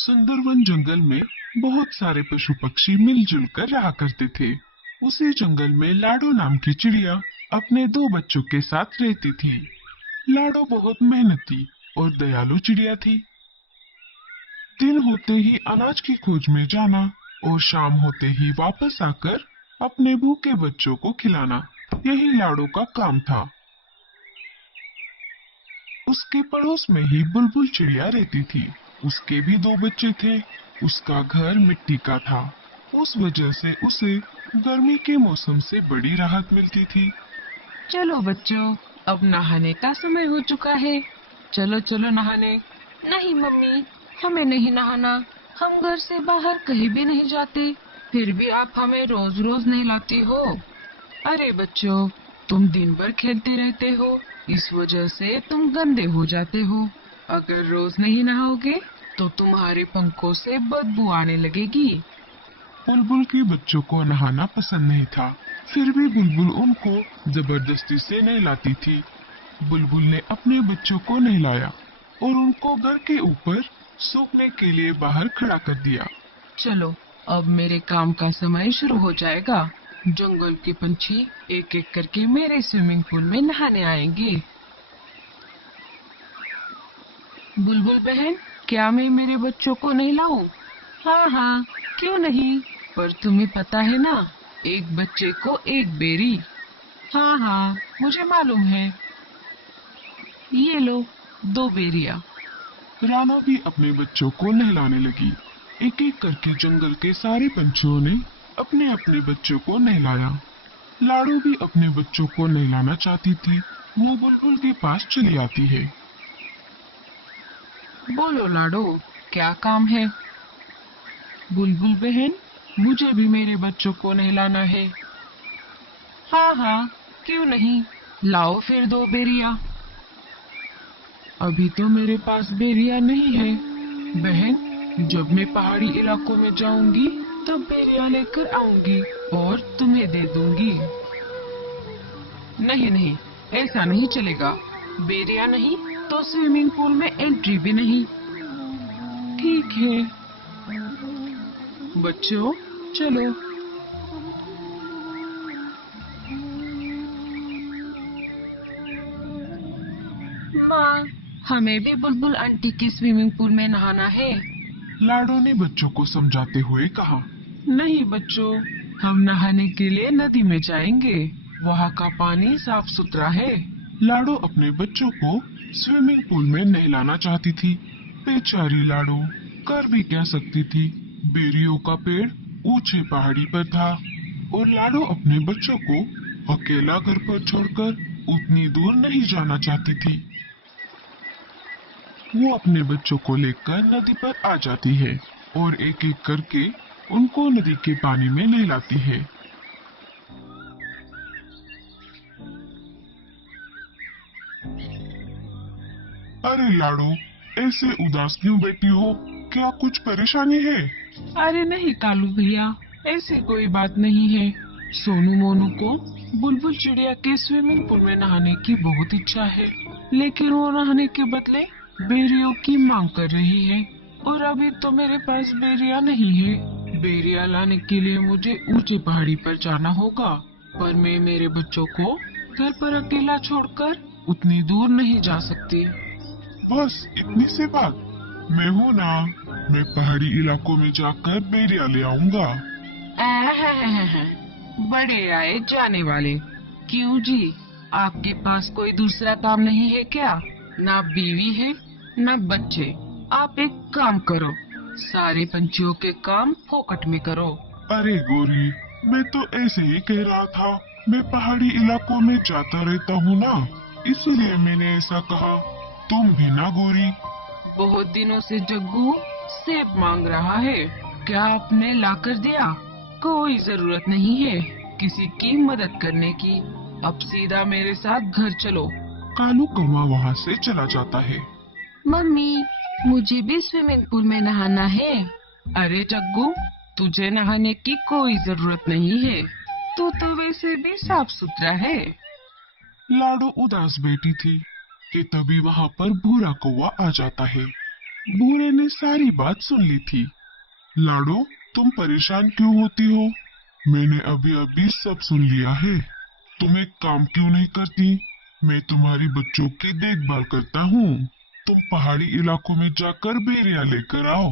सुंदरवन जंगल में बहुत सारे पशु पक्षी मिलजुल कर रहा करते थे। उसी जंगल में लाडो नाम की चिड़िया अपने दो बच्चों के साथ रहती थी। लाडो बहुत मेहनती और दयालु चिड़िया थी। दिन होते ही अनाज की खोज में जाना और शाम होते ही वापस आकर अपने भूखे बच्चों को खिलाना, यही लाडो का काम था। उसके पड़ोस में ही बुलबुल चिड़िया रहती थी। उसके भी दो बच्चे थे। उसका घर मिट्टी का था। उस वजह से उसे गर्मी के मौसम से बड़ी राहत मिलती थी। चलो बच्चों, अब नहाने का समय हो चुका है। चलो चलो नहाने। नहीं मम्मी, हमें नहीं नहाना। हम घर से बाहर कहीं भी नहीं जाते, फिर भी आप हमें रोज रोज नहलाती हो। अरे बच्चों, तुम दिन भर खेलते रहते हो, इस वजह से तुम गंदे हो जाते हो। अगर रोज नहीं नहाओगे तो तुम्हारे पंखों से बदबू आने लगेगी। बुलबुल के बच्चों को नहाना पसंद नहीं था, फिर भी बुलबुल उनको जबरदस्ती से नहलाती थी। बुलबुल ने अपने बच्चों को नहलाया और उनको घर के ऊपर सूखने के लिए बाहर खड़ा कर दिया। चलो, अब मेरे काम का समय शुरू हो जाएगा। जंगल के पंछी एक एक करके मेरे स्विमिंग पूल में नहाने आएंगे। बुलबुल बहन, क्या मैं मेरे बच्चों को नहलाऊं? हाँ हाँ, क्यों नहीं। पर तुम्हें पता है ना, एक बच्चे को एक बेरी। हाँ हाँ, मुझे मालूम है। ये लो, दो बेरिया। राना भी अपने बच्चों को नहलाने लगी। एक एक करके जंगल के सारे पंछियों ने अपने अपने बच्चों को नहलाया। लाडो भी अपने बच्चों को नहलाना चाहती थी। वो बुलबुल के पास चली आती है। बोलो लाडो, क्या काम है? बुलबुल बहन, मुझे भी मेरे बच्चों को नहलाना है। हाँ हाँ, क्यों नहीं। लाओ फिर दो बेरिया। अभी तो मेरे पास बेरिया नहीं है। बहन, जब मैं पहाड़ी इलाकों में जाऊंगी तब बेरिया लेकर आऊंगी और तुम्हें दे दूंगी। नहीं नहीं, ऐसा नहीं चलेगा। बेरिया नहीं तो स्विमिंग पूल में एंट्री भी नहीं। ठीक है बच्चों, चलो। माँ, हमें भी बुलबुल आंटी के स्विमिंग पूल में नहाना है। लाडो ने बच्चों को समझाते हुए कहा। नहीं बच्चों, हम नहाने के लिए नदी में जाएंगे। वहाँ का पानी साफ सुथरा है। लाडो अपने बच्चों को स्विमिंग पूल में नहलाना चाहती थी। बेचारी लाडो कर भी क्या सकती थी। बेरियों का पेड़ ऊंचे पहाड़ी पर था और लाडो अपने बच्चों को अकेला घर पर छोड़कर उतनी दूर नहीं जाना चाहती थी। वो अपने बच्चों को लेकर नदी पर आ जाती है और एक एक करके उनको नदी के पानी में नहलाती है। अरे लाडो, ऐसे उदास क्यों बैठी हो? क्या कुछ परेशानी है? अरे नहीं कालू भैया, ऐसी कोई बात नहीं है। सोनू मोनू को बुलबुल चिड़िया के स्विमिंग पूल में नहाने की बहुत इच्छा है, लेकिन वो नहाने के बदले बेरियों की मांग कर रही है और अभी तो मेरे पास बेरिया नहीं है। बेरिया लाने के लिए मुझे ऊंची पहाड़ी पर जाना होगा, पर मैं मेरे बच्चों को घर पर अकेला छोड़कर उतनी दूर नहीं जा सकती। बस इतनी सी बात। मैं हूँ ना, मैं पहाड़ी इलाकों में जाकर बेरिया ले आऊंगा। बड़े आए जाने वाले। क्यों जी, आपके पास कोई दूसरा काम नहीं है क्या? ना बीवी है ना बच्चे। आप एक काम करो, सारे पंछियों के काम फोकट में करो। अरे गोरी, मैं तो ऐसे ही कह रहा था। मैं पहाड़ी इलाकों में जाता रहता हूँ ना, इसीलिए मैंने ऐसा कहा। तुम भी ना गोरी। बहुत दिनों से जग्गू सेब मांग रहा है, क्या आपने लाकर दिया? कोई जरूरत नहीं है किसी की मदद करने की। अब सीधा मेरे साथ घर चलो। कालू कौवा वहाँ से चला जाता है। मम्मी, मुझे भी स्विमिंग पूल में नहाना है। अरे जग्गू, तुझे नहाने की कोई जरूरत नहीं है, तू तो वैसे भी साफ सुथरा है। लाडो उदास बैठी थी कि तभी वहाँ पर भूरा कौवा आ जाता है। भूरे ने सारी बात सुन ली थी। लाडो, तुम परेशान क्यों होती हो? मैंने अभी अभी सब सुन लिया है। तुम एक काम क्यों नहीं करती? मैं तुम्हारी बच्चों की देखभाल करता हूँ। तुम पहाड़ी इलाकों में जाकर बेरिया लेकर आओ।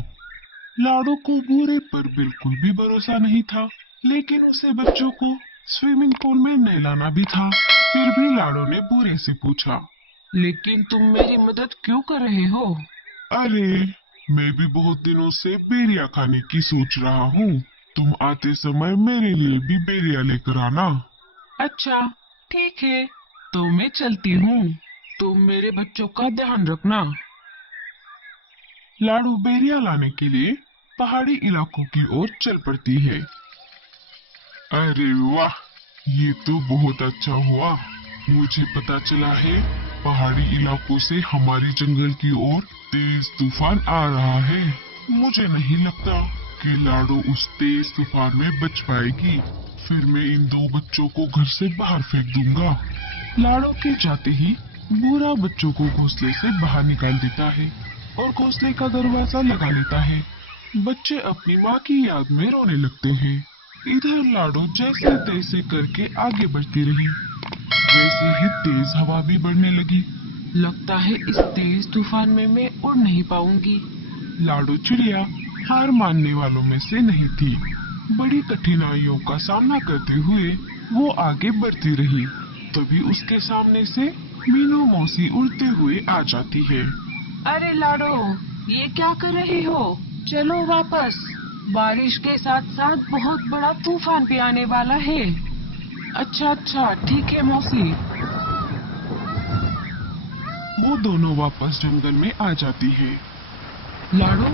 लाडो को भूरे पर बिल्कुल भी भरोसा नहीं था, लेकिन उसे बच्चों को स्विमिंग पूल में नहलाना भी था। फिर भी लाडो ने भूरे से पूछा, लेकिन तुम मेरी मदद क्यों कर रहे हो? अरे, मैं भी बहुत दिनों से बेरिया खाने की सोच रहा हूँ। तुम आते समय मेरे लिए भी बेरिया लेकर आना। अच्छा, ठीक है, तो मैं चलती हूँ। तुम मेरे बच्चों का ध्यान रखना। लाडू बेरिया लाने के लिए पहाड़ी इलाकों की ओर चल पड़ती है। अरे वाह, ये तो बहुत अच्छा हुआ। मुझे पता चला है पहाड़ी इलाकों से हमारी जंगल की ओर तेज तूफान आ रहा है। मुझे नहीं लगता कि लाडो उस तेज तूफान में बच पाएगी। फिर मैं इन दो बच्चों को घर से बाहर फेंक दूंगा। लाडो के जाते ही बूढ़ा बच्चों को घोंसले से बाहर निकाल देता है और घोंसले का दरवाजा लगा लेता है। बच्चे अपनी माँ की याद में रोने लगते हैं। इधर लाडो जैसे तैसे करके आगे बढ़ती रही। वैसे ही तेज हवा भी बढ़ने लगी। लगता है इस तेज तूफान में मैं उड़ नहीं पाऊंगी। लाडो चिड़िया हार मानने वालों में से नहीं थी। बड़ी कठिनाइयों का सामना करते हुए वो आगे बढ़ती रही। तभी उसके सामने से मीनू मौसी उड़ते हुए आ जाती है। अरे लाडो, ये क्या कर रहे हो? चलो वापस। बारिश के साथ साथ बहुत बड़ा तूफान भी आने वाला है। अच्छा अच्छा, ठीक है मौसी। वो दोनों वापस जंगल में आ जाती है। लाडो,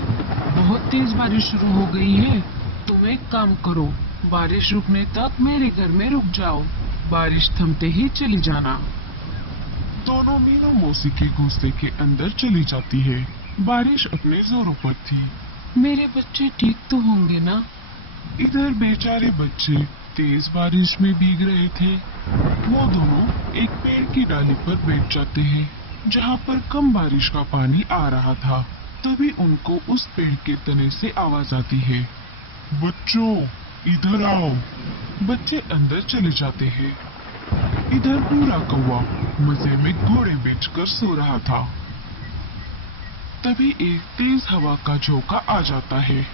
बहुत तेज बारिश शुरू हो गई है। तुम एक काम करो, बारिश रुकने तक मेरे घर में रुक जाओ। बारिश थमते ही चली जाना। दोनों मीनू मौसी के घोंसले के अंदर चली जाती है। बारिश अपने जोरों पर थी। मेरे बच्चे ठीक तो होंगे ना? इधर बेचारे बच्चे तेज बारिश में भीग रहे थे। वो दोनों एक पेड़ की डाली पर बैठ जाते हैं, जहाँ पर कम बारिश का पानी आ रहा था। तभी उनको उस पेड़ के तने से आवाज आती है, बच्चों इधर आओ। बच्चे अंदर चले जाते हैं। इधर पूरा कौवा मजे में घोड़े बेचकर सो रहा था। तभी एक तेज हवा का झोंका आ जाता है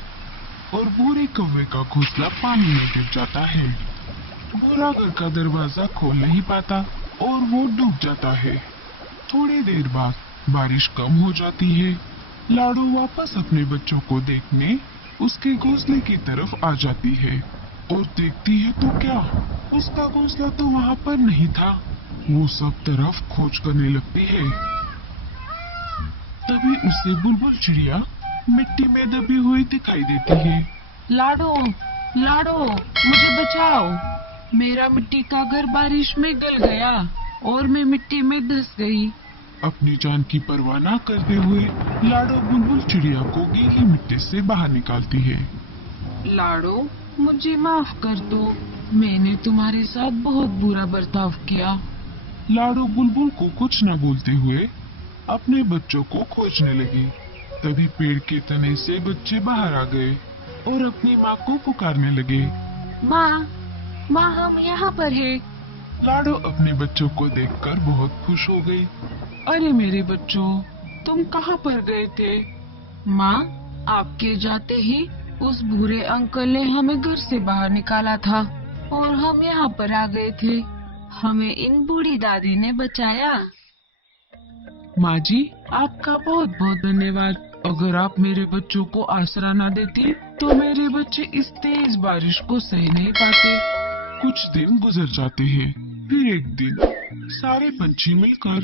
और बूढ़े कौवे का घोंसला पानी में गिर जाता है। बूढ़ा घर का दरवाजा खोल नहीं पाता और वो डूब जाता है। थोड़ी देर बाद बारिश कम हो जाती है। लाडो वापस अपने बच्चों को देखने उसके घोंसले की तरफ आ जाती है और देखती है तो क्या, उसका घोंसला तो वहाँ पर नहीं था। वो सब तरफ खोज करने लगती है। तभी उसे बुलबुल चिड़िया मिट्टी में दबी हुई दिखाई देती है। लाडो, लाडो, मुझे बचाओ। मेरा मिट्टी का घर बारिश में गल गया और मैं मिट्टी में धंस गई। अपनी जान की परवाह न करते हुए लाडो बुलबुल चिड़िया को गीली मिट्टी से बाहर निकालती है। लाडो, मुझे माफ कर दो। मैंने तुम्हारे साथ बहुत बुरा बर्ताव किया। लाडो बुलबुल को कुछ न बोलते हुए अपने बच्चों को खोजने लगी। तभी पेड़ के तने से बच्चे बाहर आ गए और अपनी माँ को पुकारने लगे, माँ, माँ, हम यहाँ पर हैं। लाडो अपने बच्चों को देखकर बहुत खुश हो गई। अरे मेरे बच्चों, तुम कहाँ पर गए थे? माँ, आपके जाते ही उस भूरे अंकल ने हमें घर से बाहर निकाला था और हम यहाँ पर आ गए थे। हमें इन बूढ़ी दादी ने बचाया। माँ जी, आपका बहुत बहुत धन्यवाद। अगर आप मेरे बच्चों को आसरा न देती तो मेरे बच्चे इस तेज बारिश को सह नहीं पाते। कुछ दिन गुजर जाते हैं। फिर एक दिन सारे पंछी मिलकर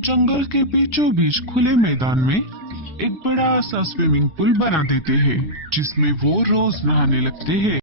जंगल के बीचों बीच खुले मैदान में एक बड़ा सा स्विमिंग पूल बना देते हैं, जिसमें वो रोज नहाने लगते हैं।